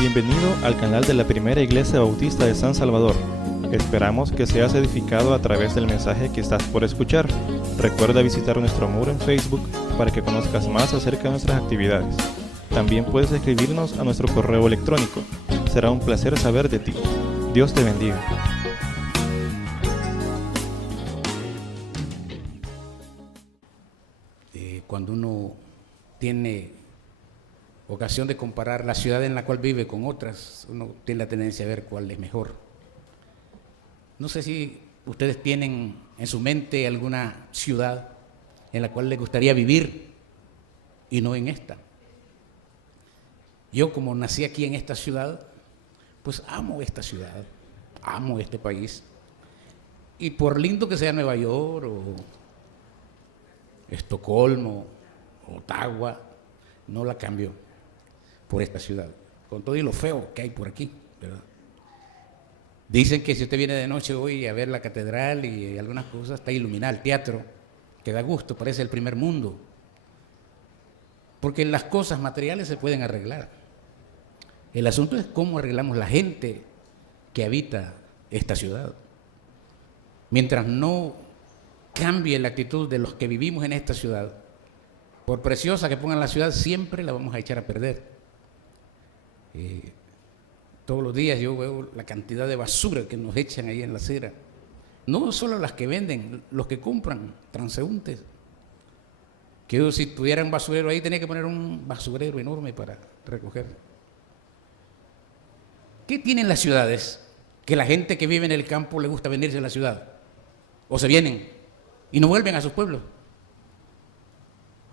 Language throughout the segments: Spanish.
Bienvenido al canal de la Primera Iglesia Bautista de San Salvador. Esperamos que seas edificado a través del mensaje que estás por escuchar. Recuerda visitar nuestro muro en Facebook para que conozcas más acerca de nuestras actividades. También puedes escribirnos a nuestro correo electrónico. Será un placer saber de ti. Dios te bendiga. Cuando uno tiene ocasión de comparar la ciudad en la cual vive con otras, uno tiene la tendencia a ver cuál es mejor. No sé si ustedes tienen en su mente alguna ciudad en la cual les gustaría vivir y no en esta. Yo, como nací aquí en esta ciudad, pues amo esta ciudad, amo este país. Y por lindo que sea Nueva York o Estocolmo, Ottawa, no la cambio por esta ciudad, con todo y lo feo que hay por aquí, ¿verdad? Dicen que si usted viene de noche hoy a ver la catedral y algunas cosas, está iluminada, el teatro, que da gusto, parece el primer mundo, porque las cosas materiales se pueden arreglar. El asunto es cómo arreglamos la gente que habita esta ciudad. Mientras no cambie la actitud de los que vivimos en esta ciudad, por preciosa que pongan la ciudad, siempre la vamos a echar a perder. Todos los días yo veo la cantidad de basura que nos echan ahí en la acera. No solo las que venden, los que compran, transeúntes. Que yo, si tuviera un basurero ahí, tenía que poner un basurero enorme para recoger. ¿Qué tienen las ciudades? Que la gente que vive en el campo le gusta venirse a la ciudad. O se vienen y no vuelven a sus pueblos.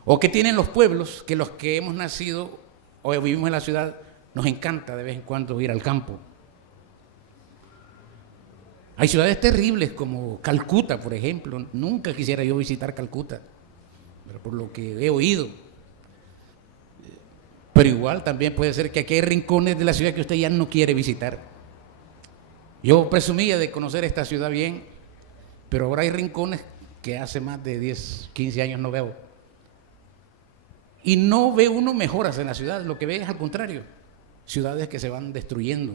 ¿O qué tienen los pueblos? Que los que hemos nacido o vivimos en la ciudad nos encanta de vez en cuando ir al campo. Hay ciudades terribles como Calcuta, por ejemplo. Nunca quisiera yo visitar Calcuta, pero por lo que he oído. Pero igual también puede ser que aquí hay rincones de la ciudad que usted ya no quiere visitar. Yo presumía de conocer esta ciudad bien, pero ahora hay rincones que hace más de 10, 15 años no veo. Y no ve uno mejoras en la ciudad, lo que ve es al contrario, ciudades que se van destruyendo.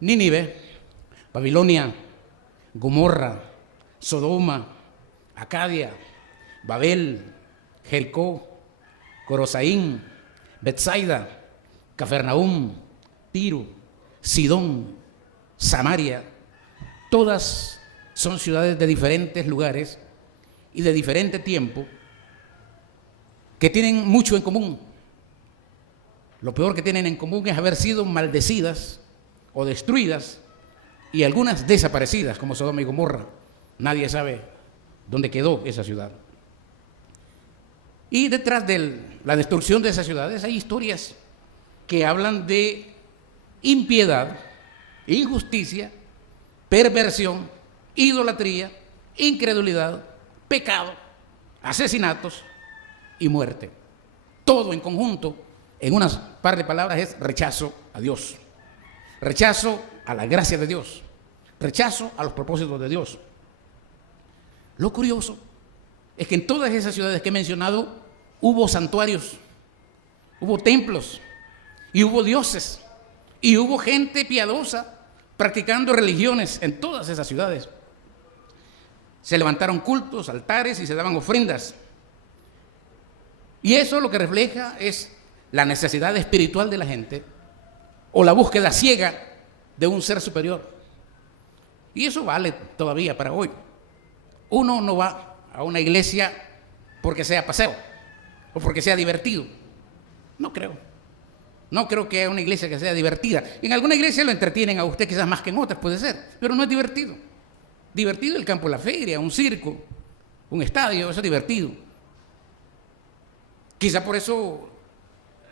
Nínive, Babilonia, Gomorra, Sodoma, Acadia, Babel, Jericó, Corosaín, Betsaida, Cafarnaúm, Tiro, Sidón, Samaria, todas son ciudades de diferentes lugares y de diferente tiempo que tienen mucho en común. Lo peor que tienen en común es haber sido maldecidas o destruidas y algunas desaparecidas, como Sodoma y Gomorra. Nadie sabe dónde quedó esa ciudad. Y detrás de la destrucción de esas ciudades hay historias que hablan de impiedad, injusticia, perversión, idolatría, incredulidad, pecado, asesinatos y muerte. Todo en conjunto, en unas par de palabras, es rechazo a Dios, rechazo a la gracia de Dios, rechazo a los propósitos de Dios. Lo curioso es que en todas esas ciudades que he mencionado hubo santuarios, hubo templos y hubo dioses y hubo gente piadosa practicando religiones en todas esas ciudades. Se levantaron cultos, altares y se daban ofrendas. Y eso lo que refleja es la necesidad espiritual de la gente o la búsqueda ciega de un ser superior. Y eso vale todavía para hoy. Uno no va a una iglesia porque sea paseo o porque sea divertido. No creo. No creo que haya una iglesia que sea divertida. En alguna iglesia lo entretienen a usted quizás más que en otras, puede ser, pero no es divertido. Divertido el campo de la feria, un circo, un estadio, eso es divertido. Quizá por eso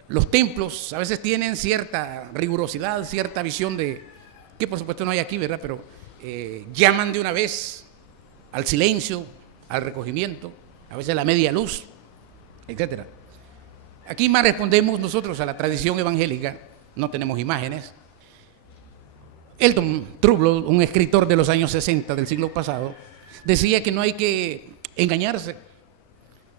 los templos a veces tienen cierta rigurosidad, cierta visión de, que por supuesto no hay aquí, ¿verdad? Pero llaman de una vez al silencio, al recogimiento, a veces a la media luz, etc. Aquí más respondemos nosotros a la tradición evangélica, no tenemos imágenes. Elton Trublow, un escritor de los años 60 del siglo pasado, decía que no hay que engañarse,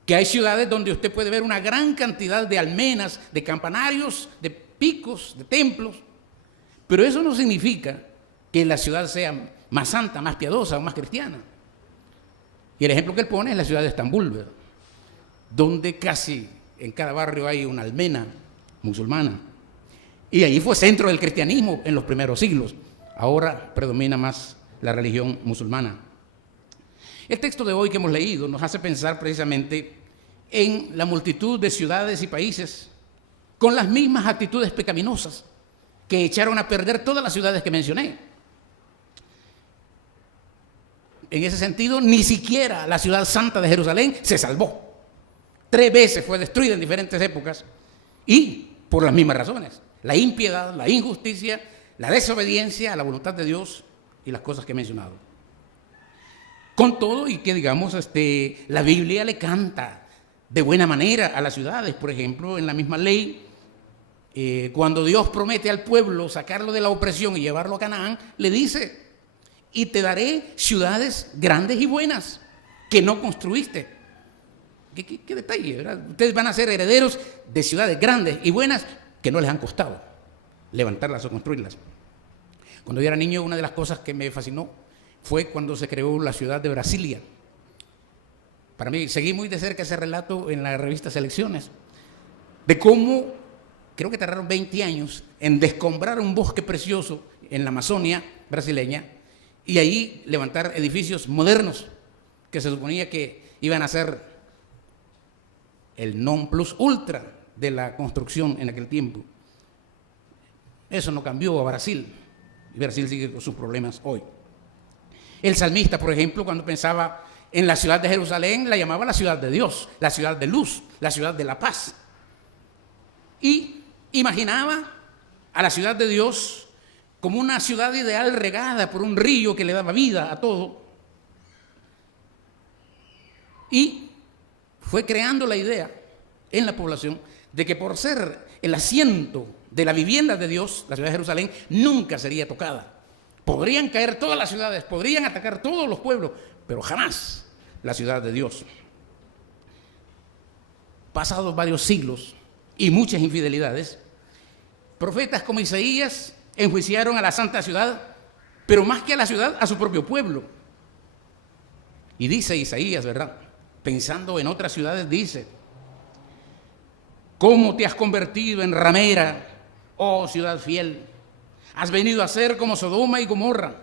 que hay ciudades donde usted puede ver una gran cantidad de almenas, de campanarios, de picos, de templos, pero eso no significa que la ciudad sea más santa, más piadosa o más cristiana. Y el ejemplo que él pone es la ciudad de Estambul, ¿verdad?, donde casi en cada barrio hay una almena musulmana. Y allí fue centro del cristianismo en los primeros siglos. Ahora predomina más la religión musulmana. El texto de hoy que hemos leído nos hace pensar precisamente en la multitud de ciudades y países con las mismas actitudes pecaminosas que echaron a perder todas las ciudades que mencioné. En ese sentido, ni siquiera la ciudad santa de Jerusalén se salvó. 3 veces fue destruida en diferentes épocas y por las mismas razones: la impiedad, la injusticia, la desobediencia a la voluntad de Dios y las cosas que he mencionado. Con todo, y que digamos, la Biblia le canta de buena manera a las ciudades. Por ejemplo, en la misma ley, cuando Dios promete al pueblo sacarlo de la opresión y llevarlo a Canaán, le dice: y te daré ciudades grandes y buenas que no construiste. ¿Qué detalle, ¿verdad? Ustedes van a ser herederos de ciudades grandes y buenas que no les han costado levantarlas o construirlas. Cuando yo era niño, una de las cosas que me fascinó fue cuando se creó la ciudad de Brasilia. Para mí, seguí muy de cerca ese relato en la revista Selecciones, de cómo, creo que tardaron 20 años en descombrar un bosque precioso en la Amazonia brasileña y ahí levantar edificios modernos que se suponía que iban a ser el non plus ultra de la construcción en aquel tiempo. Eso no cambió a Brasil, y Brasil sigue con sus problemas hoy. El salmista, por ejemplo, cuando pensaba en la ciudad de Jerusalén, la llamaba la ciudad de Dios, la ciudad de luz, la ciudad de la paz. Y imaginaba a la ciudad de Dios como una ciudad ideal regada por un río que le daba vida a todo. Y fue creando la idea en la población de que por ser el asiento de la vivienda de Dios, la ciudad de Jerusalén nunca sería tocada. Podrían caer todas las ciudades, podrían atacar todos los pueblos, pero jamás la ciudad de Dios. Pasados varios siglos y muchas infidelidades, profetas como Isaías enjuiciaron a la santa ciudad, pero más que a la ciudad, a su propio pueblo. Y dice Isaías, ¿verdad?, pensando en otras ciudades, dice: ¿cómo te has convertido en ramera, oh ciudad fiel? Has venido a ser como Sodoma y Gomorra,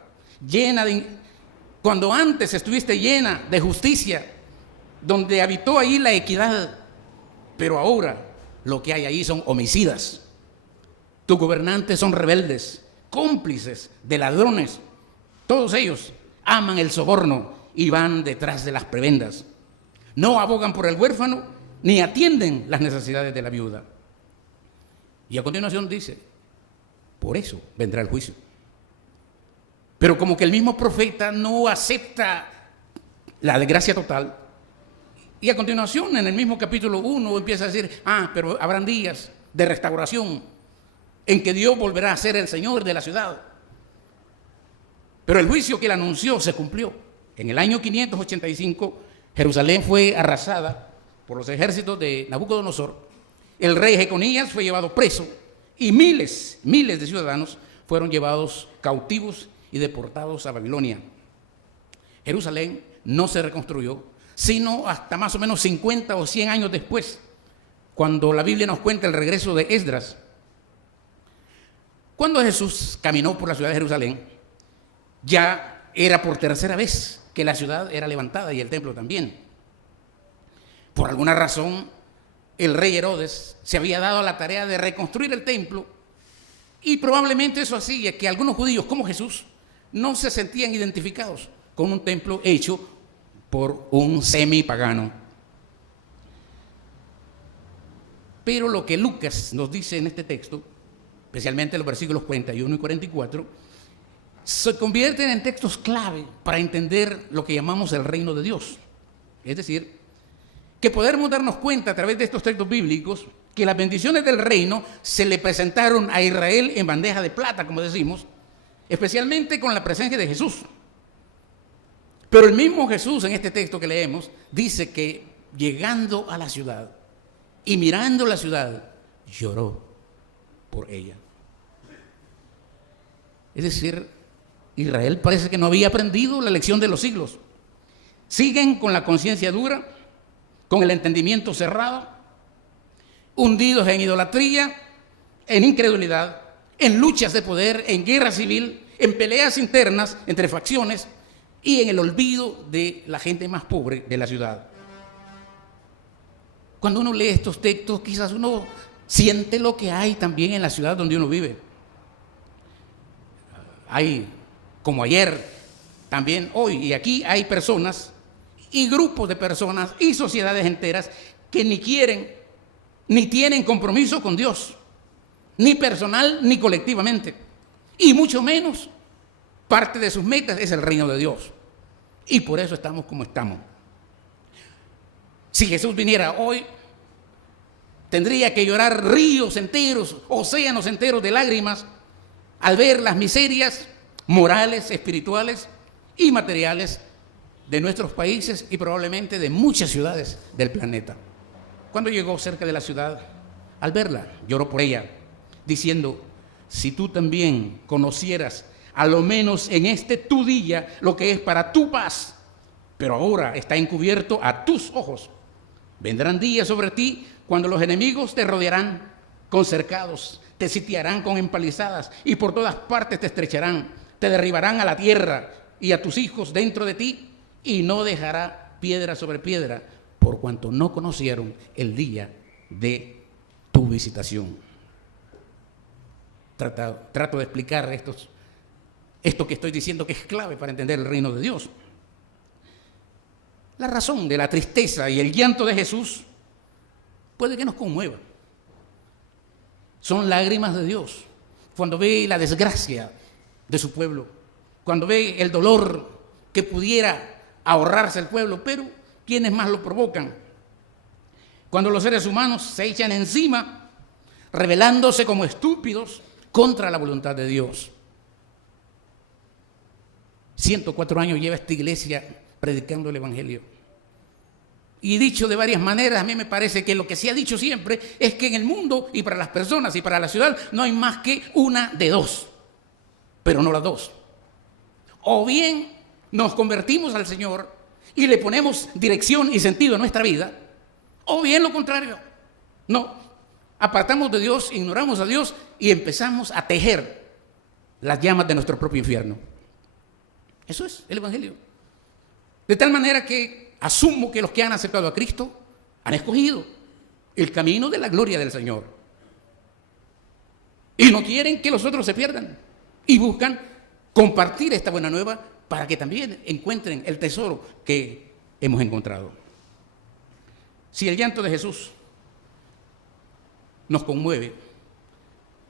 cuando antes estuviste llena de justicia, donde habitó ahí la equidad, pero ahora lo que hay ahí son homicidas. Tus gobernantes son rebeldes, cómplices de ladrones. Todos ellos aman el soborno y van detrás de las prebendas. No abogan por el huérfano ni atienden las necesidades de la viuda. Y a continuación dice: por eso vendrá el juicio. Pero como que el mismo profeta no acepta la desgracia total, y a continuación en el mismo capítulo 1 empieza a decir: pero habrán días de restauración en que Dios volverá a ser el Señor de la ciudad. Pero el juicio que él anunció se cumplió. En el año 585 Jerusalén fue arrasada por los ejércitos de Nabucodonosor. El rey Jeconías fue llevado preso y miles de ciudadanos fueron llevados cautivos y deportados a Babilonia. Jerusalén no se reconstruyó sino hasta más o menos 50 o 100 años después, cuando la Biblia nos cuenta el regreso de Esdras. Cuando Jesús caminó por la ciudad de Jerusalén, ya era por tercera vez que la ciudad era levantada y el templo también. Por alguna razón, el rey Herodes se había dado la tarea de reconstruir el templo, y probablemente eso hacía que algunos judíos como Jesús no se sentían identificados con un templo hecho por un semipagano. Pero lo que Lucas nos dice en este texto, especialmente los versículos 41 y 44, se convierten en textos clave para entender lo que llamamos el reino de Dios. Es decir, que podemos darnos cuenta a través de estos textos bíblicos que las bendiciones del reino se le presentaron a Israel en bandeja de plata, como decimos, especialmente con la presencia de Jesús. Pero el mismo Jesús en este texto que leemos dice que llegando a la ciudad y mirando la ciudad, lloró por ella. Es decir, Israel parece que no había aprendido la lección de los siglos. Siguen con la conciencia dura, con el entendimiento cerrado, hundidos en idolatría, en incredulidad, en luchas de poder, en guerra civil, en peleas internas entre facciones y en el olvido de la gente más pobre de la ciudad. Cuando uno lee estos textos, quizás uno siente lo que hay también en la ciudad donde uno vive. Hay, como ayer, también hoy y aquí hay personas y grupos de personas y sociedades enteras que ni quieren ni tienen compromiso con Dios, ni personal ni colectivamente, y mucho menos parte de sus metas es el reino de Dios, y por eso estamos como estamos. Si Jesús viniera hoy, tendría que llorar ríos enteros, océanos enteros de lágrimas al ver las miserias morales, espirituales y materiales de nuestros países y probablemente de muchas ciudades del planeta. Cuando llegó cerca de la ciudad, al verla, lloró por ella, diciendo: si tú también conocieras, a lo menos en este tu día, lo que es para tu paz, pero ahora está encubierto a tus ojos. Vendrán días sobre ti cuando los enemigos te rodearán con cercados, te sitiarán con empalizadas y por todas partes te estrecharán, te derribarán a la tierra y a tus hijos dentro de ti, y no dejará piedra sobre piedra, por cuanto no conocieron el día de tu visitación. Trato de explicar esto que estoy diciendo, que es clave para entender el reino de Dios. La razón de la tristeza y el llanto de Jesús puede que nos conmueva. Son lágrimas de Dios cuando ve la desgracia de su pueblo, cuando ve el dolor que pudiera ahorrarse el pueblo, pero ¿quiénes más lo provocan? Cuando los seres humanos se echan encima, rebelándose como estúpidos contra la voluntad de Dios. 104 años lleva esta iglesia predicando el Evangelio. Y dicho de varias maneras, a mí me parece que lo que se ha dicho siempre es que en el mundo y para las personas y para la ciudad no hay más que una de dos, pero no las dos. O bien nos convertimos al Señor y le ponemos dirección y sentido a nuestra vida, o bien lo contrario. No, apartamos de Dios, ignoramos a Dios y empezamos a tejer las llamas de nuestro propio infierno. Eso es el Evangelio. De tal manera que asumo que los que han aceptado a Cristo han escogido el camino de la gloria del Señor. Y no quieren que los otros se pierdan. Y buscan compartir esta buena nueva para que también encuentren el tesoro que hemos encontrado. Si el llanto de Jesús nos conmueve,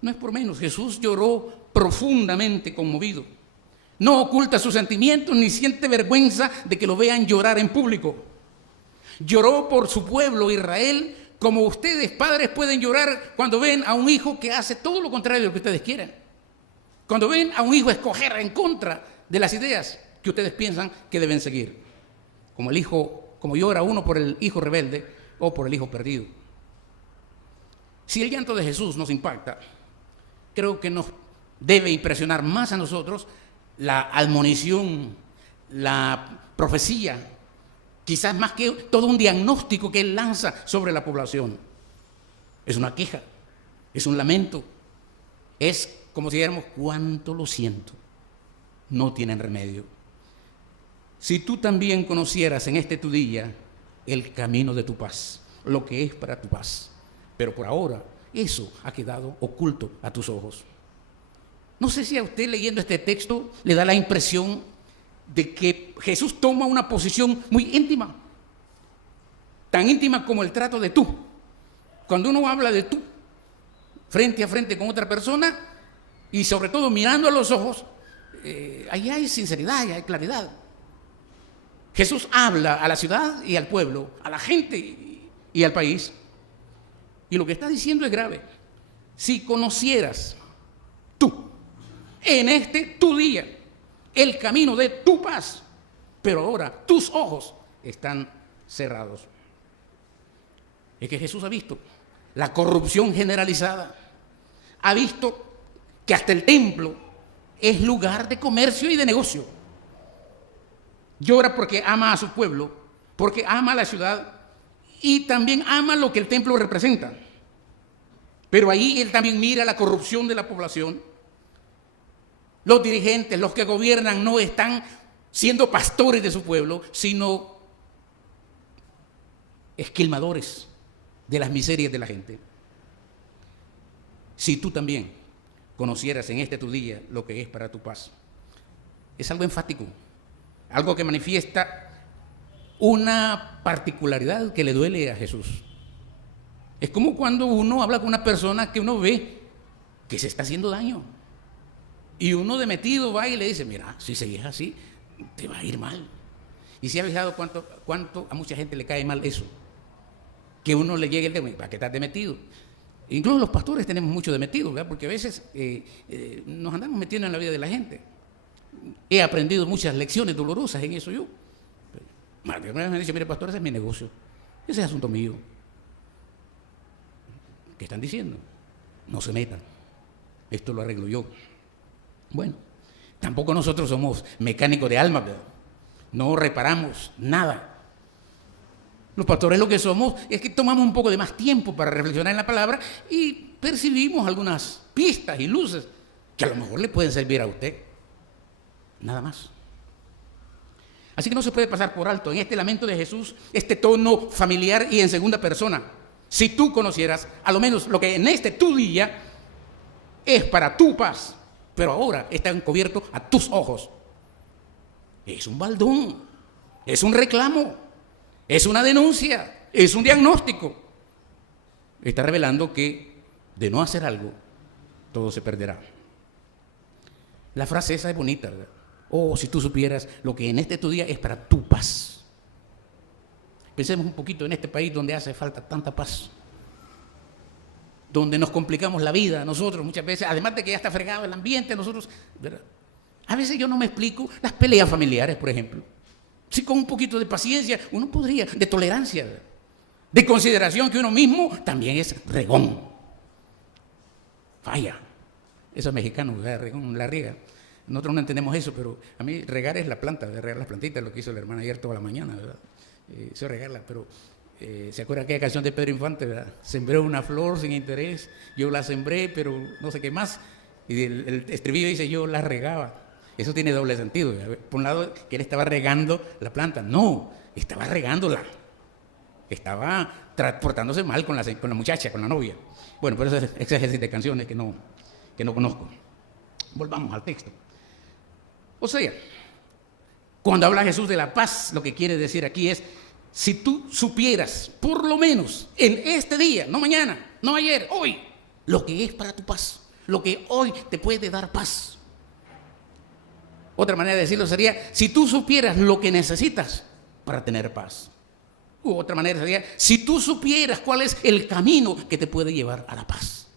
no es por menos. Jesús lloró profundamente conmovido. No oculta sus sentimientos ni siente vergüenza de que lo vean llorar en público. Lloró por su pueblo Israel, como ustedes, padres, pueden llorar cuando ven a un hijo que hace todo lo contrario de lo que ustedes quieren. Cuando ven a un hijo escoger en contra de las ideas que ustedes piensan que deben seguir. Como llora uno por el hijo rebelde o por el hijo perdido. Si el llanto de Jesús nos impacta, creo que nos debe impresionar más a nosotros la admonición, la profecía, quizás más que todo un diagnóstico que él lanza sobre la población. Es una queja, es un lamento, es como si dijéramos: cuánto lo siento, no tienen remedio. Si tú también conocieras en este tu día el camino de tu paz, lo que es para tu paz, pero por ahora eso ha quedado oculto a tus ojos. No sé si a usted leyendo este texto le da la impresión de que Jesús toma una posición muy íntima, tan íntima como el trato de tú. Cuando uno habla de tú, frente a frente con otra persona, y sobre todo mirando a los ojos, ahí hay sinceridad, ahí hay claridad. Jesús habla a la ciudad y al pueblo, a la gente y al país, y lo que está diciendo es grave. Si conocieras tú, en este tu día, el camino de tu paz, pero ahora tus ojos están cerrados. Es que Jesús ha visto la corrupción generalizada, ha visto que hasta el templo es lugar de comercio y de negocio. Llora porque ama a su pueblo, porque ama a la ciudad y también ama lo que el templo representa. Pero ahí él también mira la corrupción de la población. Los dirigentes, los que gobiernan, no están siendo pastores de su pueblo, sino esquilmadores de las miserias de la gente. Si tú también conocieras en este tu día lo que es para tu paz, es algo enfático, algo que manifiesta una particularidad que le duele a Jesús. Es como cuando uno habla con una persona que uno ve que se está haciendo daño y uno de metido va y le dice, mira, si sigues así te va a ir mal. Y si ha fijado cuánto a mucha gente le cae mal eso, que uno le llegue el tema, ¿para qué estás de metido? Incluso los pastores tenemos mucho de metido, ¿verdad? Porque a veces nos andamos metiendo en la vida de la gente. He aprendido muchas lecciones dolorosas en eso yo. Me dice, mire pastor, ese es mi negocio, ese es asunto mío. ¿Qué están diciendo? No se metan, esto lo arreglo yo. Bueno, tampoco nosotros somos mecánicos de alma, ¿verdad? No reparamos nada. Los pastores lo que somos es que tomamos un poco de más tiempo para reflexionar en la palabra y percibimos algunas pistas y luces que a lo mejor le pueden servir a usted. Nada más. Así que no se puede pasar por alto en este lamento de Jesús este tono familiar y en segunda persona. Si tú conocieras a lo menos lo que en este tu día es para tu paz, pero ahora está encubierto a tus ojos. Es un baldón, es un reclamo, es una denuncia, es un diagnóstico. Está revelando que de no hacer algo, todo se perderá. La frase esa es bonita, ¿verdad? Oh, si tú supieras lo que en este tu día es para tu paz. Pensemos un poquito en este país donde hace falta tanta paz, donde nos complicamos la vida nosotros muchas veces, además de que ya está fregado el ambiente, nosotros, ¿verdad? A veces yo no me explico las peleas familiares, por ejemplo. Si con un poquito de paciencia uno podría, de tolerancia, ¿verdad? De consideración que uno mismo también es regón. Falla. Eso es mexicano, ¿verdad? Regón, la riega. Nosotros no entendemos eso, pero a mí regar es la planta, de regar las plantitas, lo que hizo la hermana ayer toda la mañana, ¿verdad? Eso regarla, pero ¿se acuerda aquella canción de Pedro Infante, ¿verdad? Sembré una flor sin interés, yo la sembré, pero no sé qué más. Y el estribillo dice, yo la regaba. Eso tiene doble sentido, ¿verdad? Por un lado, que él estaba regando la planta. No, estaba regándola. Estaba portándose mal con la muchacha, con la novia. Bueno, pero ese ejército de canciones que no conozco. Volvamos al texto. O sea, cuando habla Jesús de la paz, lo que quiere decir aquí es, si tú supieras, por lo menos en este día, no mañana, no ayer, hoy, lo que es para tu paz, lo que hoy te puede dar paz. Otra manera de decirlo sería, si tú supieras lo que necesitas para tener paz. U otra manera sería, si tú supieras cuál es el camino que te puede llevar a la paz.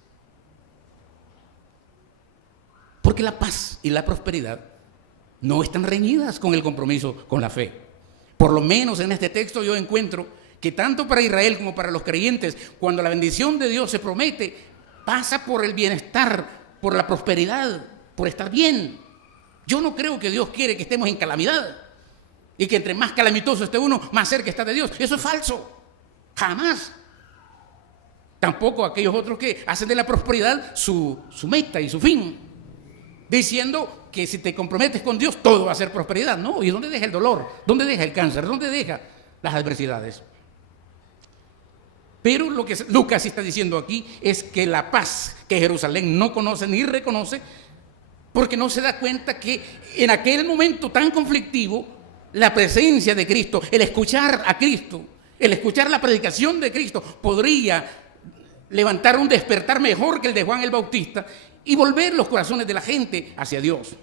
Porque la paz y la prosperidad no están reñidas con el compromiso con la fe. Por lo menos en este texto yo encuentro que tanto para Israel como para los creyentes, cuando la bendición de Dios se promete, pasa por el bienestar, por la prosperidad, por estar bien. Yo no creo que Dios quiere que estemos en calamidad y que entre más calamitoso esté uno, más cerca está de Dios. Eso es falso. Jamás. Tampoco aquellos otros que hacen de la prosperidad su meta y su fin, diciendo que si te comprometes con Dios todo va a ser prosperidad. No, ¿y dónde deja el dolor? ¿Dónde deja el cáncer? ¿Dónde deja las adversidades? Pero lo que Lucas está diciendo aquí es que la paz que Jerusalén no conoce ni reconoce, porque no se da cuenta que en aquel momento tan conflictivo, la presencia de Cristo, el escuchar a Cristo, el escuchar la predicación de Cristo podría levantar un despertar mejor que el de Juan el Bautista y volver los corazones de la gente hacia Dios.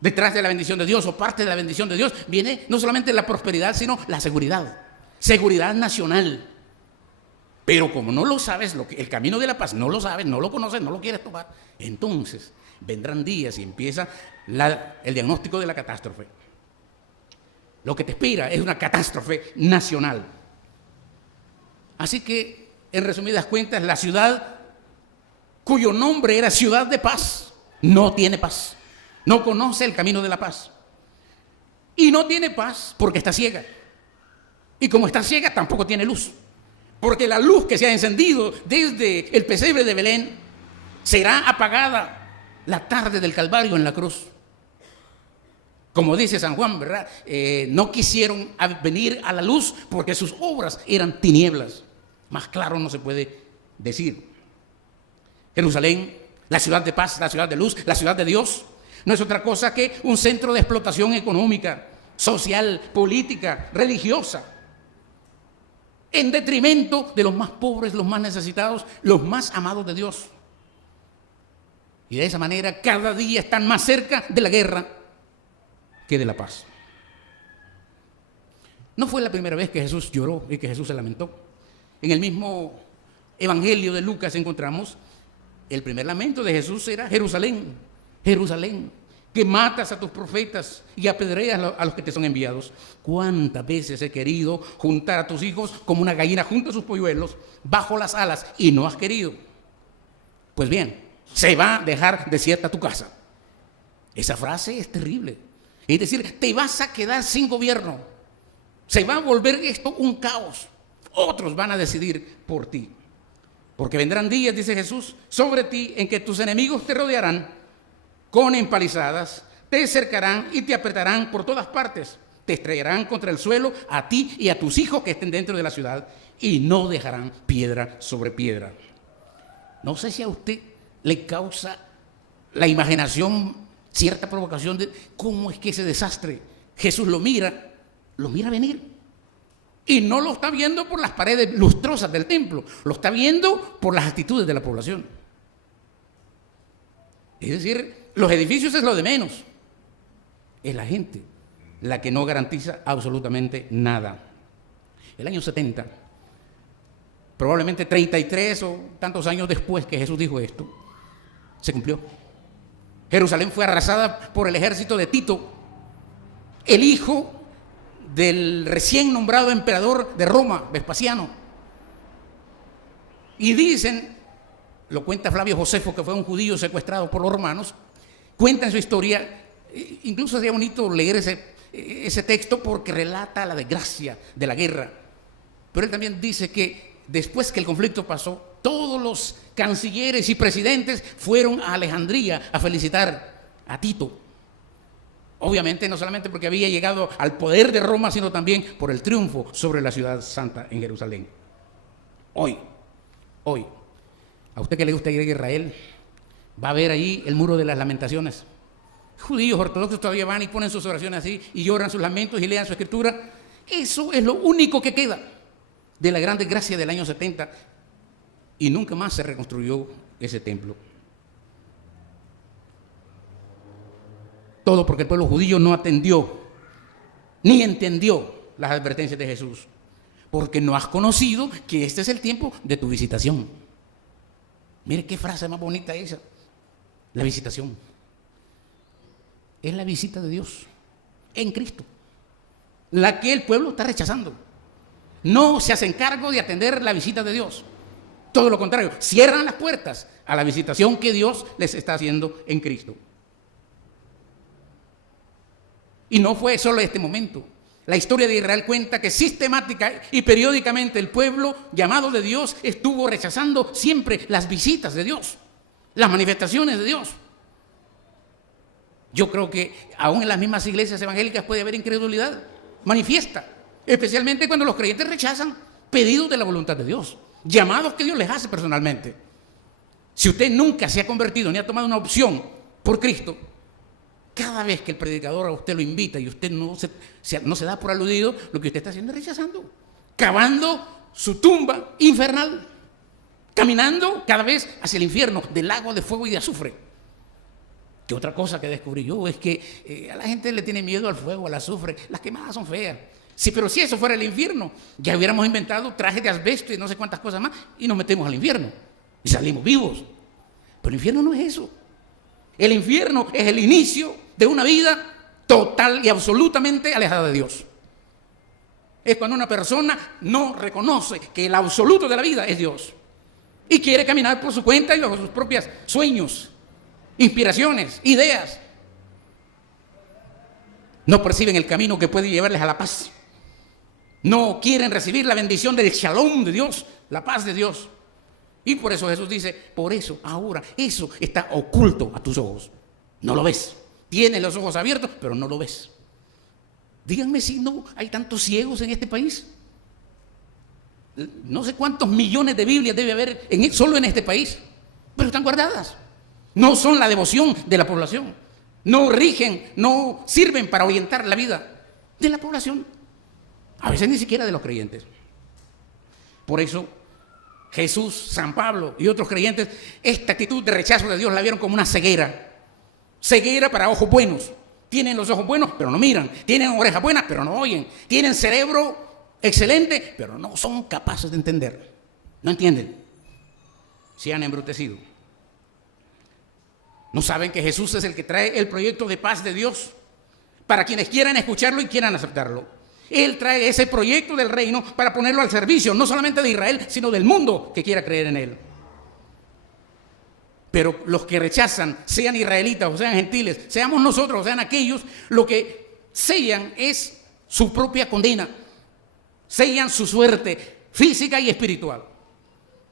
Detrás de la bendición de Dios o parte de la bendición de Dios viene no solamente la prosperidad, sino la seguridad nacional. Pero como no lo sabes, el camino de la paz no lo sabes, no lo conoces, no lo quieres tomar, entonces vendrán días y empieza el diagnóstico de la catástrofe. Lo que te espera es una catástrofe nacional. Así que, en resumidas cuentas, la ciudad cuyo nombre era ciudad de paz, no tiene paz, no conoce el camino de la paz. Y no tiene paz porque está ciega. Y como está ciega, tampoco tiene luz. Porque la luz que se ha encendido desde el pesebre de Belén será apagada la tarde del Calvario en la cruz. Como dice San Juan, ¿verdad? No quisieron venir a la luz porque sus obras eran tinieblas. Más claro no se puede decir. Jerusalén, la ciudad de paz, la ciudad de luz, la ciudad de Dios, no es otra cosa que un centro de explotación económica, social, política, religiosa, en detrimento de los más pobres, los más necesitados, los más amados de Dios. Y de esa manera cada día están más cerca de la guerra que de la paz. No fue la primera vez que Jesús lloró y que Jesús se lamentó. En el mismo Evangelio de Lucas encontramos el primer lamento de Jesús era: Jerusalén, Jerusalén, que matas a tus profetas y apedreas a los que te son enviados. ¿Cuántas veces he querido juntar a tus hijos como una gallina junta a sus polluelos bajo las alas y no has querido? Pues bien, se va a dejar desierta tu casa. Esa frase es terrible. Es decir, te vas a quedar sin gobierno. Se va a volver esto un caos. Otros van a decidir por ti. Porque vendrán días, dice Jesús, sobre ti en que tus enemigos te rodearán con empalizadas, te cercarán y te apretarán por todas partes. Te estrellarán contra el suelo a ti y a tus hijos que estén dentro de la ciudad y no dejarán piedra sobre piedra. No sé si a usted le causa la imaginación cierta provocación de cómo es que ese desastre Jesús lo mira venir. Y no lo está viendo por las paredes lustrosas del templo, lo está viendo por las actitudes de la población. Es decir, los edificios es lo de menos. Es la gente la que no garantiza absolutamente nada. El año 70, probablemente 33 o tantos años después que Jesús dijo esto, se cumplió. Jerusalén fue arrasada por el ejército de Tito, el hijo del recién nombrado emperador de Roma, Vespasiano. Y dicen, lo cuenta Flavio Josefo, que fue un judío secuestrado por los romanos, cuenta en su historia, incluso sería bonito leer ese texto porque relata la desgracia de la guerra. Pero él también dice que después que el conflicto pasó, todos los cancilleres y presidentes fueron a Alejandría a felicitar a Tito. Obviamente no solamente porque había llegado al poder de Roma, sino también por el triunfo sobre la ciudad santa en Jerusalén. Hoy, a usted que le gusta ir a Israel, va a ver ahí el muro de las lamentaciones. Judíos ortodoxos todavía van y ponen sus oraciones así y lloran sus lamentos y lean su escritura. Eso es lo único que queda de la gran desgracia del año 70 y nunca más se reconstruyó ese templo. Todo porque el pueblo judío no atendió ni entendió las advertencias de Jesús, porque no has conocido que este es el tiempo de tu visitación. Mire qué frase más bonita esa. La visitación es la visita de Dios en Cristo, la que el pueblo está rechazando. No se hacen cargo de atender la visita de Dios. Todo lo contrario, cierran las puertas a la visitación que Dios les está haciendo en Cristo. Y no fue solo este momento. La historia de Israel cuenta que sistemática y periódicamente el pueblo llamado de Dios estuvo rechazando siempre las visitas de Dios, las manifestaciones de Dios. Yo creo que aún en las mismas iglesias evangélicas puede haber incredulidad manifiesta, especialmente cuando los creyentes rechazan pedidos de la voluntad de Dios, llamados que Dios les hace personalmente. Si usted nunca se ha convertido ni ha tomado una opción por Cristo, cada vez que el predicador a usted lo invita y usted no se da por aludido, lo que usted está haciendo es rechazando, cavando su tumba infernal, caminando cada vez hacia el infierno del lago de fuego y de azufre. Que otra cosa que descubrí yo es que a la gente le tiene miedo al fuego, al azufre, las quemadas son feas. Sí, pero si eso fuera el infierno, ya hubiéramos inventado trajes de asbesto y no sé cuántas cosas más y nos metemos al infierno y salimos vivos. Pero el infierno no es eso. El infierno es el inicio de una vida total y absolutamente alejada de Dios. Es cuando una persona no reconoce que el absoluto de la vida es Dios y quiere caminar por su cuenta y bajo sus propios sueños, inspiraciones, ideas. No perciben el camino que puede llevarles a la paz. No quieren recibir la bendición del shalom de Dios, la paz de Dios. Y por eso Jesús dice, por eso ahora eso está oculto a tus ojos. No lo ves. Tienes los ojos abiertos, pero no lo ves. Díganme si no hay tantos ciegos en este país. No sé cuántos millones de Biblias debe haber solo en este país, pero están guardadas. No son la devoción de la población. No rigen, no sirven para orientar la vida de la población. A veces ni siquiera de los creyentes. Por eso Jesús, San Pablo y otros creyentes, esta actitud de rechazo de Dios la vieron como una ceguera. Ceguera para ojos buenos. Tienen los ojos buenos, pero no miran. Tienen orejas buenas, pero no oyen. Tienen cerebro excelente, pero no son capaces de entender. No entienden. Se han embrutecido. No saben que Jesús es el que trae el proyecto de paz de Dios para quienes quieran escucharlo y quieran aceptarlo. Él trae ese proyecto del reino para ponerlo al servicio, no solamente de Israel, sino del mundo que quiera creer en él. Pero los que rechazan, sean israelitas o sean gentiles, seamos nosotros o sean aquellos, lo que sellan es su propia condena, sellan su suerte física y espiritual.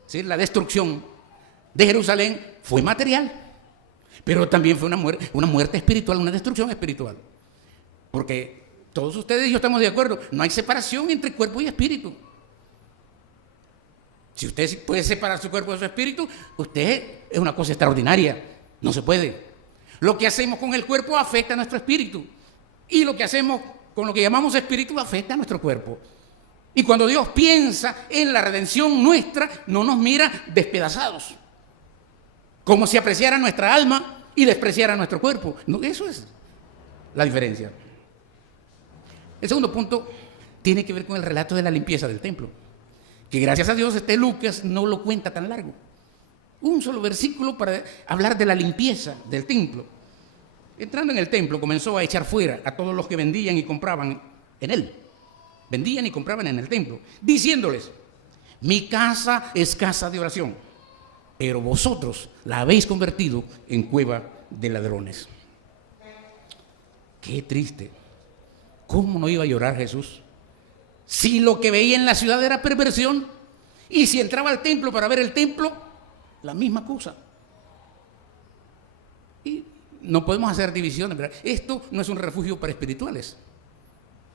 ¿Sí? La destrucción de Jerusalén fue material, pero también fue una muerte espiritual, una destrucción espiritual. Porque todos ustedes y yo estamos de acuerdo, no hay separación entre cuerpo y espíritu. Si usted puede separar su cuerpo de su espíritu, usted es una cosa extraordinaria. No se puede. Lo que hacemos con el cuerpo afecta a nuestro espíritu. Y lo que hacemos con lo que llamamos espíritu afecta a nuestro cuerpo. Y cuando Dios piensa en la redención nuestra, no nos mira despedazados. Como si apreciara nuestra alma y despreciara nuestro cuerpo. No, eso es la diferencia. El segundo punto tiene que ver con el relato de la limpieza del templo. Que gracias a Dios Lucas no lo cuenta tan largo. Un solo versículo para hablar de la limpieza del templo. Entrando en el templo comenzó a echar fuera a todos los que vendían y compraban en él. Vendían y compraban en el templo, diciéndoles, mi casa es casa de oración, pero vosotros la habéis convertido en cueva de ladrones. Qué triste. ¿Cómo no iba a llorar Jesús? Si lo que veía en la ciudad era perversión, y si entraba al templo para ver el templo, la misma cosa. Y no podemos hacer divisiones, ¿verdad? Esto no es un refugio para espirituales.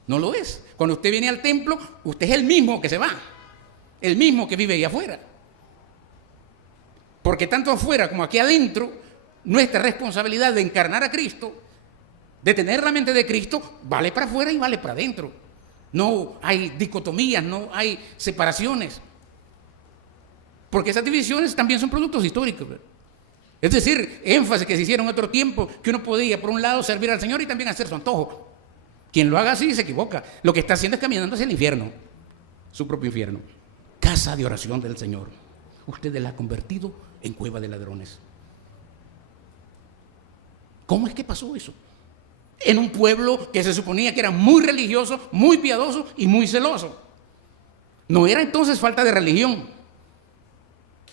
No lo es. Cuando usted viene al templo, usted es el mismo que se va, el mismo que vive ahí afuera. Porque tanto afuera como aquí adentro, nuestra responsabilidad de encarnar a Cristo, de tener la mente de Cristo, vale para afuera y vale para adentro. No hay dicotomías, no hay separaciones. Porque esas divisiones también son productos históricos, ¿verdad? Es decir, énfasis que se hicieron en otro tiempo, que uno podía, por un lado, servir al Señor y también hacer su antojo. Quien lo haga así se equivoca. Lo que está haciendo es caminando hacia el infierno, su propio infierno. Casa de oración del Señor. Usted la ha convertido en cueva de ladrones. ¿Cómo es que pasó eso? En un pueblo que se suponía que era muy religioso, muy piadoso y muy celoso. No era entonces falta de religión,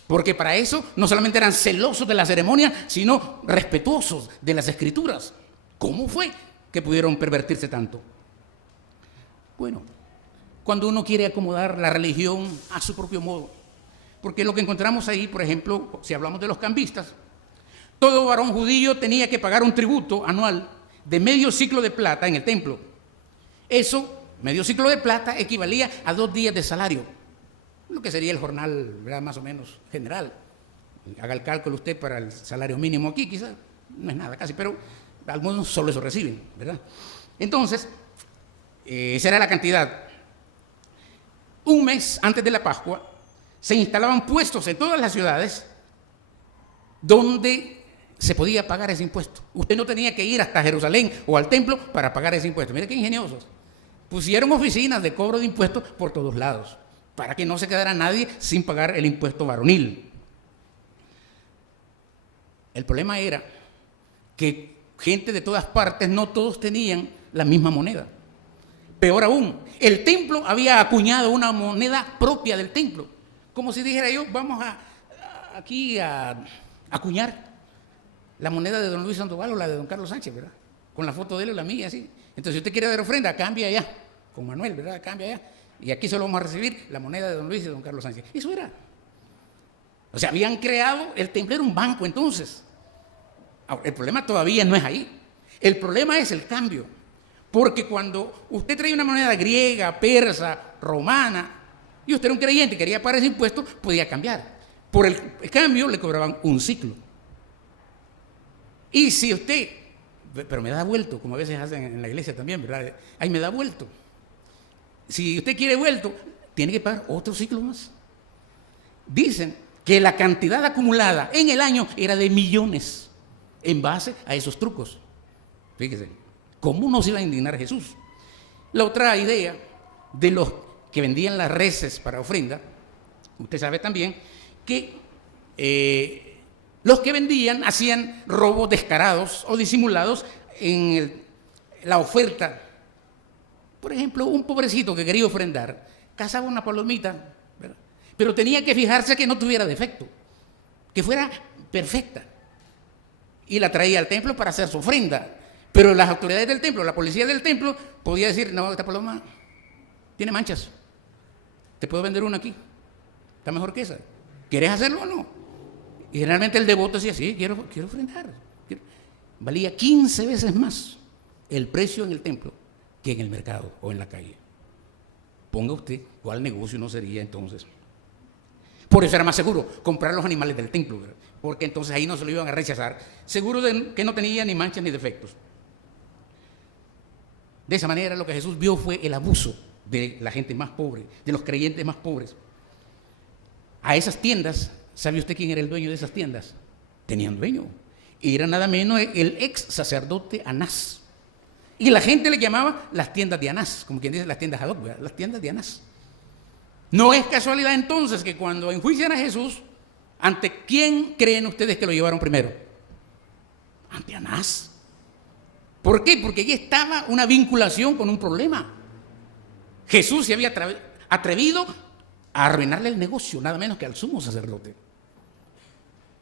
porque para eso no solamente eran celosos de la ceremonia, sino respetuosos de las escrituras. ¿Cómo fue que pudieron pervertirse tanto? Bueno, cuando uno quiere acomodar la religión a su propio modo, porque lo que encontramos ahí, por ejemplo, si hablamos de los cambistas, todo varón judío tenía que pagar un tributo anual de medio ciclo de plata en el templo. Eso, medio ciclo de plata, equivalía a 2 días de salario, lo que sería el jornal, ¿verdad?, más o menos general. Haga el cálculo usted para el salario mínimo aquí, quizás no es nada casi, pero algunos solo eso reciben, ¿verdad? Entonces, esa era la cantidad. Un mes antes de la Pascua se instalaban puestos en todas las ciudades donde se podía pagar ese impuesto. Usted no tenía que ir hasta Jerusalén o al templo para pagar ese impuesto. Mire qué ingeniosos. Pusieron oficinas de cobro de impuestos por todos lados, para que no se quedara nadie sin pagar el impuesto varonil. El problema era que gente de todas partes, no todos tenían la misma moneda. Peor aún, el templo había acuñado una moneda propia del templo. Como si dijera yo, vamos aquí a acuñar la moneda de don Luis Sandoval o la de don Carlos Sánchez, ¿verdad? Con la foto de él o la mía, así. Entonces, si usted quiere dar ofrenda, cambia allá, con Manuel, ¿verdad? Cambia allá. Y aquí solo vamos a recibir la moneda de don Luis y de don Carlos Sánchez. Eso era. O sea, habían creado, el templo era un banco entonces. Ahora, el problema todavía no es ahí. El problema es el cambio. Porque cuando usted trae una moneda griega, persa, romana, y usted era un creyente y quería pagar ese impuesto, podía cambiar. Por el cambio le cobraban un ciclo. Y si usted, pero me da vuelto, como a veces hacen en la iglesia también, ¿verdad? Ahí me da vuelto. Si usted quiere vuelto, tiene que pagar otro ciclo más. Dicen que la cantidad acumulada en el año era de millones en base a esos trucos. Fíjese, ¿cómo no se iba a indignar Jesús? La otra idea de los que vendían las reses para ofrenda, usted sabe también que los que vendían hacían robos descarados o disimulados en la oferta. Por ejemplo, un pobrecito que quería ofrendar, cazaba una palomita, ¿verdad? Pero tenía que fijarse que no tuviera defecto, que fuera perfecta. Y la traía al templo para hacer su ofrenda. Pero las autoridades del templo, la policía del templo, podía decir, no, esta paloma tiene manchas. Te puedo vender una aquí. Está mejor que esa. ¿Quieres hacerlo o no? Y generalmente el devoto decía, sí, quiero ofrendar. Valía 15 veces más el precio en el templo que en el mercado o en la calle. Ponga usted cuál negocio no sería entonces. Por eso era más seguro comprar los animales del templo, ¿verdad? Porque entonces ahí no se lo iban a rechazar, seguro de que no tenía ni manchas ni defectos. De esa manera lo que Jesús vio fue el abuso de la gente más pobre, de los creyentes más pobres. A esas tiendas, ¿sabe usted quién era el dueño de esas tiendas? Tenían dueño. Y era nada menos el ex sacerdote Anás. Y la gente le llamaba las tiendas de Anás, como quien dice las tiendas ad hoc, ¿verdad? Las tiendas de Anás. No es casualidad entonces que cuando enjuician a Jesús, ¿ante quién creen ustedes que lo llevaron primero? Ante Anás. ¿Por qué? Porque allí estaba una vinculación con un problema. Jesús se había atrevido a arruinarle el negocio, nada menos que al sumo sacerdote.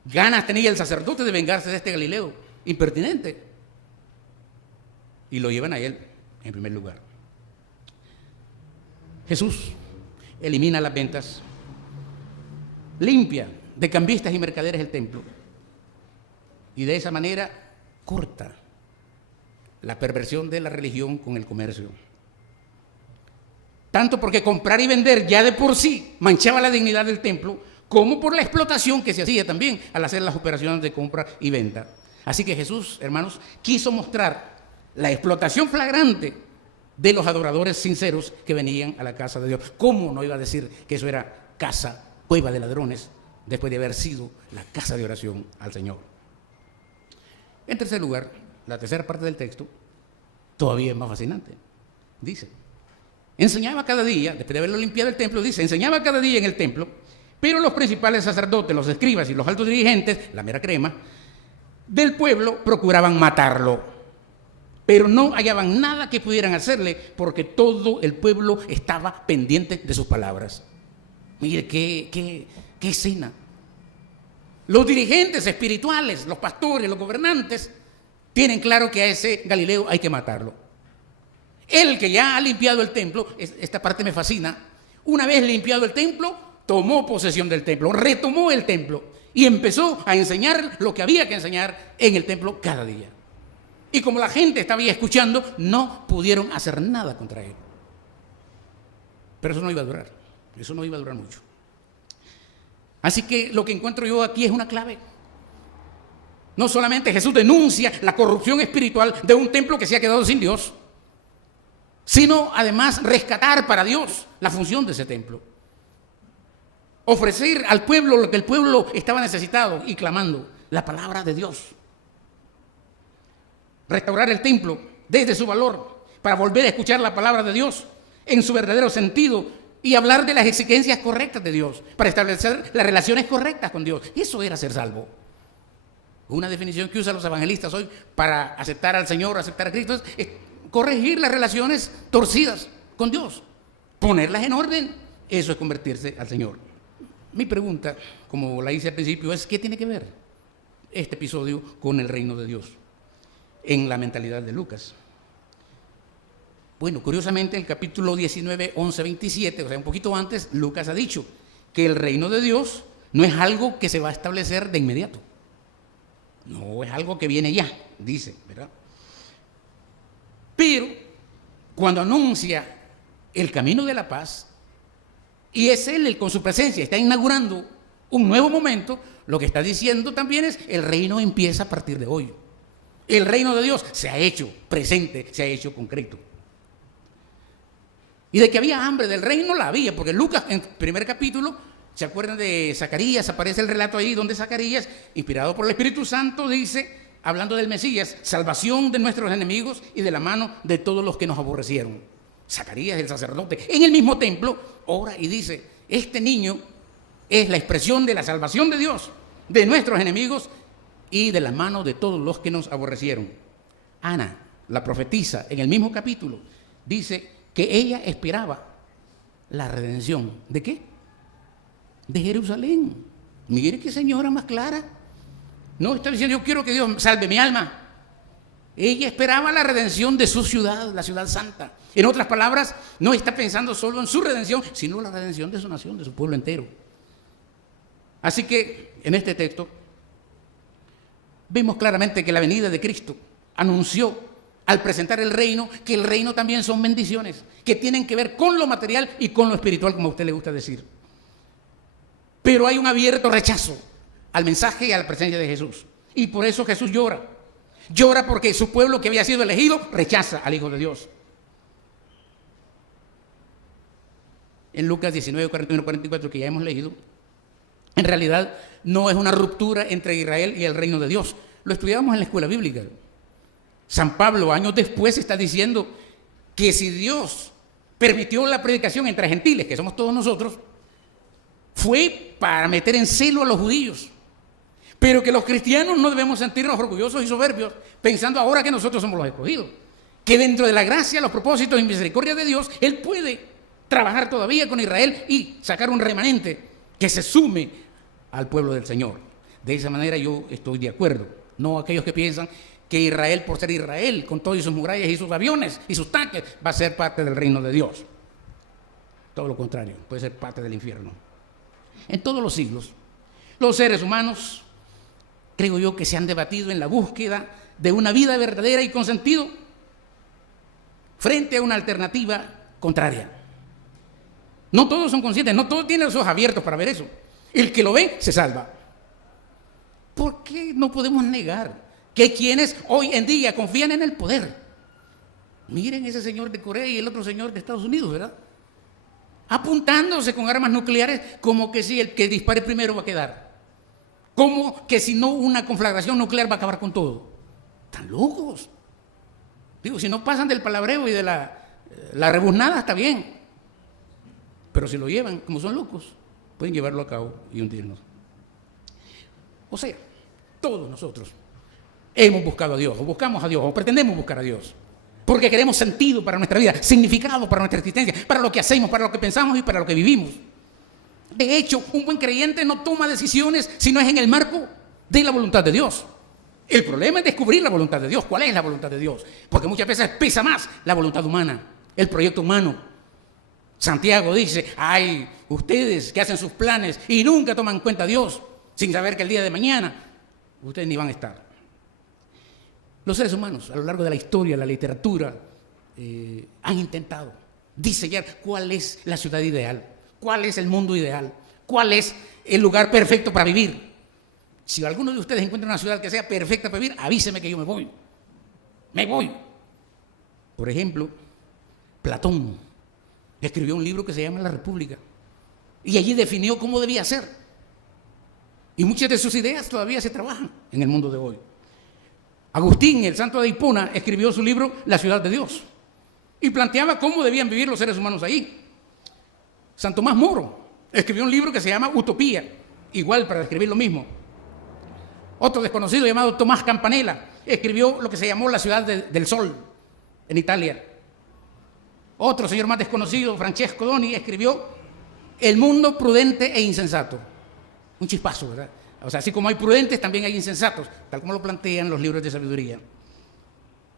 Ganas tenía el sacerdote de vengarse de este Galileo impertinente. Y lo llevan a él en primer lugar. Jesús elimina las ventas, limpia de cambistas y mercaderes el templo y de esa manera corta la perversión de la religión con el comercio. Tanto porque comprar y vender ya de por sí manchaba la dignidad del templo, como por la explotación que se hacía también al hacer las operaciones de compra y venta. Así que Jesús, hermanos, quiso mostrar la explotación flagrante de los adoradores sinceros que venían a la casa de Dios. ¿Cómo no iba a decir que eso era casa, cueva de ladrones, después de haber sido la casa de oración al Señor? En tercer lugar, la tercera parte del texto todavía es más fascinante. Dice, enseñaba cada día, después de haberlo limpiado el templo, dice, enseñaba cada día en el templo, pero los principales sacerdotes, los escribas y los altos dirigentes, la mera crema, del pueblo procuraban matarlo. Pero no hallaban nada que pudieran hacerle porque todo el pueblo estaba pendiente de sus palabras. Mire, qué escena. Los dirigentes espirituales, los pastores, los gobernantes, tienen claro que a ese Galileo hay que matarlo. Él que ya ha limpiado el templo, esta parte me fascina, una vez limpiado el templo, tomó posesión del templo, retomó el templo y empezó a enseñar lo que había que enseñar en el templo cada día. Y como la gente estaba ahí escuchando, no pudieron hacer nada contra él. Pero eso no iba a durar, eso no iba a durar mucho. Así que lo que encuentro yo aquí es una clave. No solamente Jesús denuncia la corrupción espiritual de un templo que se ha quedado sin Dios, sino además rescatar para Dios la función de ese templo. Ofrecer al pueblo lo que el pueblo estaba necesitado y clamando, la palabra de Dios. Restaurar el templo desde su valor para volver a escuchar la palabra de Dios en su verdadero sentido y hablar de las exigencias correctas de Dios para establecer las relaciones correctas con Dios. Eso era ser salvo. Una definición que usan los evangelistas hoy para aceptar al Señor, aceptar a Cristo, es corregir las relaciones torcidas con Dios, ponerlas en orden. Eso es convertirse al Señor. Mi pregunta, como la hice al principio, es ¿qué tiene que ver este episodio con el reino de Dios en la mentalidad de Lucas? Bueno, curiosamente, el capítulo 19, 11, 27, o sea, un poquito antes, Lucas ha dicho que el reino de Dios no es algo que se va a establecer de inmediato. No es algo que viene ya, dice, ¿verdad? Pero cuando anuncia el camino de la paz, y es Él con su presencia está inaugurando un nuevo momento, lo que está diciendo también es el reino empieza a partir de hoy. El reino de Dios se ha hecho presente, se ha hecho concreto. Y de que había hambre del reino, la había, porque Lucas en el primer capítulo, ¿se acuerdan de Zacarías? Aparece el relato ahí donde Zacarías, inspirado por el Espíritu Santo, dice, hablando del Mesías, salvación de nuestros enemigos y de la mano de todos los que nos aborrecieron. Zacarías, el sacerdote, en el mismo templo, ora y dice, este niño es la expresión de la salvación de Dios, de nuestros enemigos y de la mano de todos los que nos aborrecieron. Ana, la profetisa, en el mismo capítulo, dice que ella esperaba la redención. ¿De qué? De Jerusalén. Mire qué señora más clara. No está diciendo yo quiero que Dios salve mi alma. Ella esperaba la redención de su ciudad, la ciudad santa. En otras palabras, no está pensando solo en su redención, sino la redención de su nación, de su pueblo entero. Así que en este texto vemos claramente que la venida de Cristo anunció al presentar el reino, que el reino también son bendiciones, que tienen que ver con lo material y con lo espiritual, como a usted le gusta decir. Pero hay un abierto rechazo al mensaje y a la presencia de Jesús. Y por eso Jesús llora. Llora porque su pueblo que había sido elegido rechaza al Hijo de Dios. En Lucas 19, 41, 44, que ya hemos leído, en realidad no es una ruptura entre Israel y el reino de Dios. Lo estudiamos en la escuela bíblica. San Pablo, años después, está diciendo que si Dios permitió la predicación entre gentiles, que somos todos nosotros, fue para meter en celo a los judíos. Pero que los cristianos no debemos sentirnos orgullosos y soberbios, pensando ahora que nosotros somos los escogidos. Que dentro de la gracia, los propósitos y misericordia de Dios, Él puede trabajar todavía con Israel y sacar un remanente que se sume al pueblo del Señor. De esa manera yo estoy de acuerdo. No aquellos que piensan que Israel, por ser Israel, con todas sus murallas y sus aviones y sus tanques, va a ser parte del reino de Dios. Todo lo contrario, puede ser parte del infierno. En todos los siglos, los seres humanos, creo yo, que se han debatido en la búsqueda de una vida verdadera y con sentido frente a una alternativa contraria. No todos son conscientes, no todos tienen los ojos abiertos para ver eso. El que lo ve, se salva. ¿Por qué no podemos negar que hay quienes hoy en día confían en el poder? Miren ese señor de Corea y el otro señor de Estados Unidos, ¿verdad? Apuntándose con armas nucleares como que si el que dispare primero va a quedar. Como que si no una conflagración nuclear va a acabar con todo. Están locos. Digo, si no pasan del palabreo y de la rebuznada, está bien. Pero si lo llevan, como son locos, pueden llevarlo a cabo y hundirnos. O sea, todos nosotros hemos buscado a Dios, o buscamos a Dios, o pretendemos buscar a Dios, porque queremos sentido para nuestra vida, significado para nuestra existencia, para lo que hacemos, para lo que pensamos y para lo que vivimos. De hecho, un buen creyente no toma decisiones si no es en el marco de la voluntad de Dios. El problema es descubrir la voluntad de Dios. ¿Cuál es la voluntad de Dios? Porque muchas veces pesa más la voluntad humana, el proyecto humano. Santiago dice, ay, ustedes que hacen sus planes y nunca toman en cuenta a Dios, sin saber que el día de mañana ustedes ni van a estar. Los seres humanos, a lo largo de la historia, la literatura, han intentado diseñar cuál es la ciudad ideal, cuál es el mundo ideal, cuál es el lugar perfecto para vivir. Si alguno de ustedes encuentra una ciudad que sea perfecta para vivir, avíseme que yo me voy. Me voy. Por ejemplo, Platón escribió un libro que se llama La República y allí definió cómo debía ser. Y muchas de sus ideas todavía se trabajan en el mundo de hoy. Agustín, el santo de Hipona, escribió su libro La ciudad de Dios y planteaba cómo debían vivir los seres humanos ahí. San Tomás Moro escribió un libro que se llama Utopía, igual para describir lo mismo. Otro desconocido llamado Tomás Campanella escribió lo que se llamó La ciudad del sol, en Italia. Otro señor más desconocido, Francesco Doni, escribió El mundo prudente e insensato. Un chispazo, ¿verdad? O sea, así como hay prudentes, también hay insensatos, tal como lo plantean los libros de sabiduría.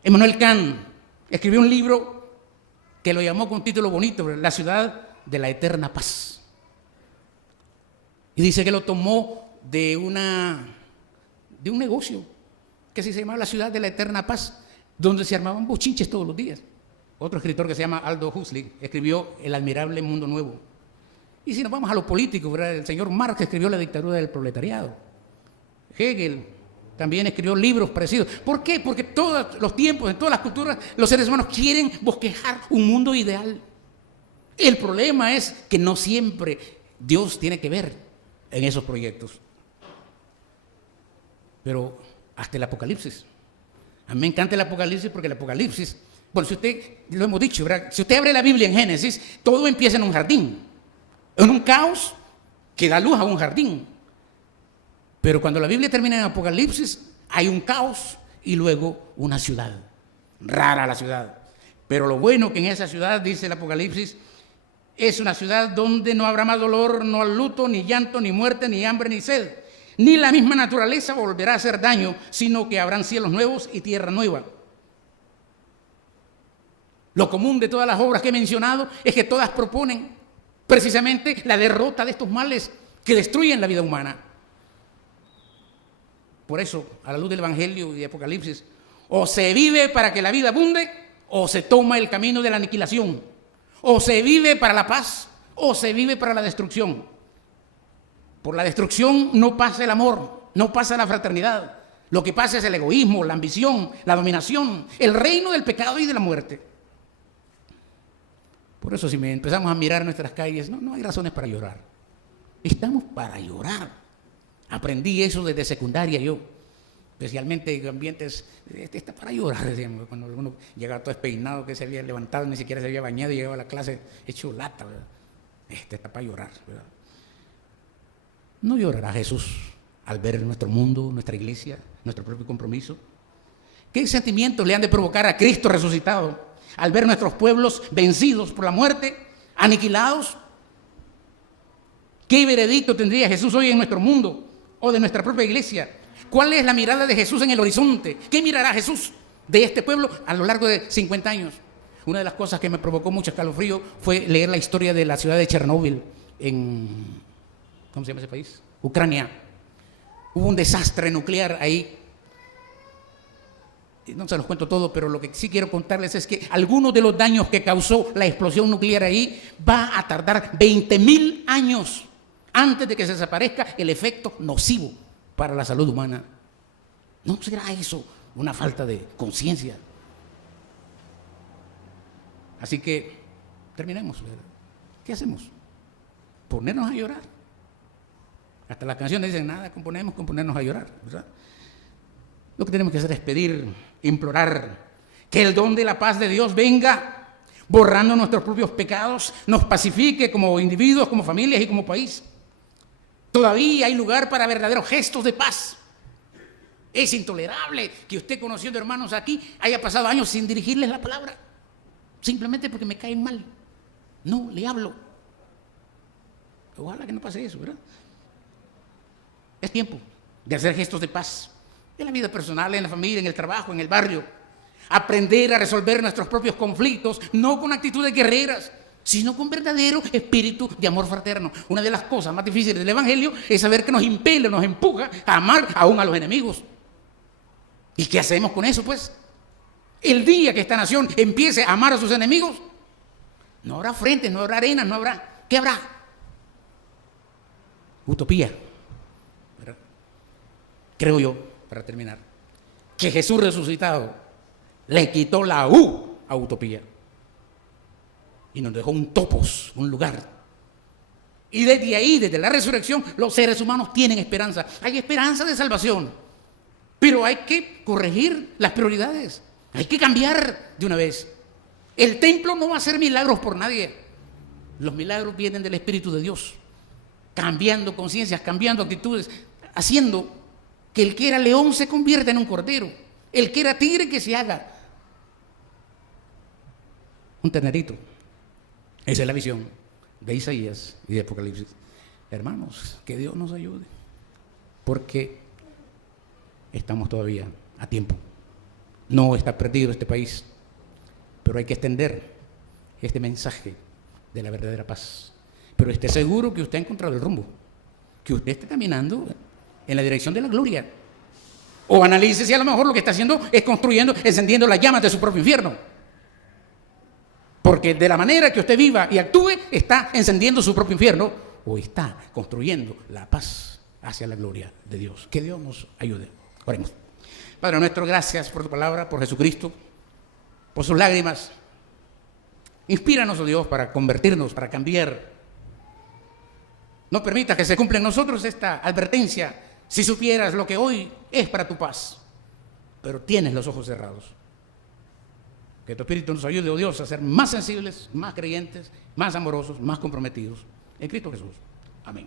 Emmanuel Kant escribió un libro que lo llamó con un título bonito, La ciudad de la eterna paz. Y dice que lo tomó de un negocio que se llamaba la ciudad de la eterna paz, donde se armaban bochinches todos los días. Otro escritor que se llama Aldo Huxley escribió El admirable mundo nuevo. Y si nos vamos a lo político, ¿verdad? El señor Marx escribió La dictadura del proletariado. Hegel también escribió libros parecidos. ¿Por qué? Porque todos los tiempos, en todas las culturas, los seres humanos quieren bosquejar un mundo ideal. El problema es que no siempre Dios tiene que ver en esos proyectos. Pero hasta el Apocalipsis. A mí me encanta el Apocalipsis porque el Apocalipsis, bueno, si usted, lo hemos dicho, ¿verdad? Si usted abre la Biblia en Génesis, todo empieza en un jardín, en un caos que da luz a un jardín. Pero cuando la Biblia termina en Apocalipsis, hay un caos y luego una ciudad. Rara la ciudad. Pero lo bueno que en esa ciudad, dice el Apocalipsis, es una ciudad donde no habrá más dolor, no luto, ni llanto, ni muerte, ni hambre, ni sed. Ni la misma naturaleza volverá a hacer daño, sino que habrán cielos nuevos y tierra nueva. Lo común de todas las obras que he mencionado es que todas proponen precisamente la derrota de estos males que destruyen la vida humana. Por eso, a la luz del Evangelio y de Apocalipsis, o se vive para que la vida abunde, o se toma el camino de la aniquilación. O se vive para la paz, o se vive para la destrucción. Por la destrucción no pasa el amor, no pasa la fraternidad. Lo que pasa es el egoísmo, la ambición, la dominación, el reino del pecado y de la muerte. Por eso si empezamos a mirar nuestras calles, no hay razones para llorar. Estamos para llorar. Aprendí eso desde secundaria yo, especialmente en ambientes, está para llorar, decíamos, cuando uno llegaba todo despeinado, que se había levantado, ni siquiera se había bañado y llegaba a la clase hecho lata, ¿verdad? Está para llorar, ¿verdad? ¿No llorará Jesús al ver nuestro mundo, nuestra iglesia, nuestro propio compromiso? ¿Qué sentimientos le han de provocar a Cristo resucitado al ver nuestros pueblos vencidos por la muerte, aniquilados? ¿Qué veredicto tendría Jesús hoy en nuestro mundo o de nuestra propia iglesia? ¿Cuál es la mirada de Jesús en el horizonte? ¿Qué mirará Jesús de este pueblo a lo largo de 50 años? Una de las cosas que me provocó mucho escalofrío fue leer la historia de la ciudad de Chernóbil en, ¿cómo se llama ese país? Ucrania. Hubo un desastre nuclear ahí. No se los cuento todo, pero lo que sí quiero contarles es que algunos de los daños que causó la explosión nuclear ahí va a tardar 20.000 años antes de que se desaparezca el efecto nocivo para la salud humana. ¿No será eso una falta de conciencia? Así que terminemos, ¿verdad? ¿Qué hacemos? Ponernos a llorar. Hasta las canciones dicen, nada, componernos a llorar, ¿verdad? Lo que tenemos que hacer es pedir, implorar que el don de la paz de Dios venga borrando nuestros propios pecados, nos pacifique como individuos, como familias y como país. Todavía hay lugar para verdaderos gestos de paz. Es intolerable que usted, conociendo hermanos aquí, haya pasado años sin dirigirles la palabra, simplemente porque me caen mal. No, le hablo. Ojalá que no pase eso, ¿verdad? Es tiempo de hacer gestos de paz. En la vida personal, en la familia, en el trabajo, en el barrio. Aprender a resolver nuestros propios conflictos, no con actitudes guerreras, sino con verdadero espíritu de amor fraterno. Una de las cosas más difíciles del Evangelio es saber que nos impele, nos empuja a amar aún a los enemigos. ¿Y qué hacemos con eso, pues? El día que esta nación empiece a amar a sus enemigos, no habrá frentes, no habrá arenas, no habrá... ¿Qué habrá? Utopía. ¿Verdad? Creo yo, para terminar, que Jesús resucitado le quitó la U a utopía y nos dejó un topos, un lugar. Y desde ahí, desde la resurrección, los seres humanos tienen esperanza. Hay esperanza de salvación, pero hay que corregir las prioridades, hay que cambiar de una vez. El templo no va a hacer milagros por nadie. Los milagros vienen del Espíritu de Dios, cambiando conciencias, cambiando actitudes, haciendo que el que era león se convierta en un cordero, el que era tigre que se haga un ternerito. Esa es la visión de Isaías y de Apocalipsis. Hermanos, que Dios nos ayude, porque estamos todavía a tiempo. No está perdido este país, pero hay que extender este mensaje de la verdadera paz. Pero esté seguro que usted ha encontrado el rumbo, que usted está caminando en la dirección de la gloria. O analice si a lo mejor lo que está haciendo es construyendo, encendiendo las llamas de su propio infierno. Porque de la manera que usted viva y actúe, está encendiendo su propio infierno o está construyendo la paz hacia la gloria de Dios. Que Dios nos ayude. Oremos. Padre nuestro, gracias por tu palabra, por Jesucristo, por sus lágrimas. Inspíranos, oh Dios, para convertirnos, para cambiar. No permitas que se cumpla en nosotros esta advertencia. Si supieras lo que hoy es para tu paz, pero tienes los ojos cerrados. Que tu Espíritu nos ayude, oh Dios, a ser más sensibles, más creyentes, más amorosos, más comprometidos en Cristo Jesús. Amén.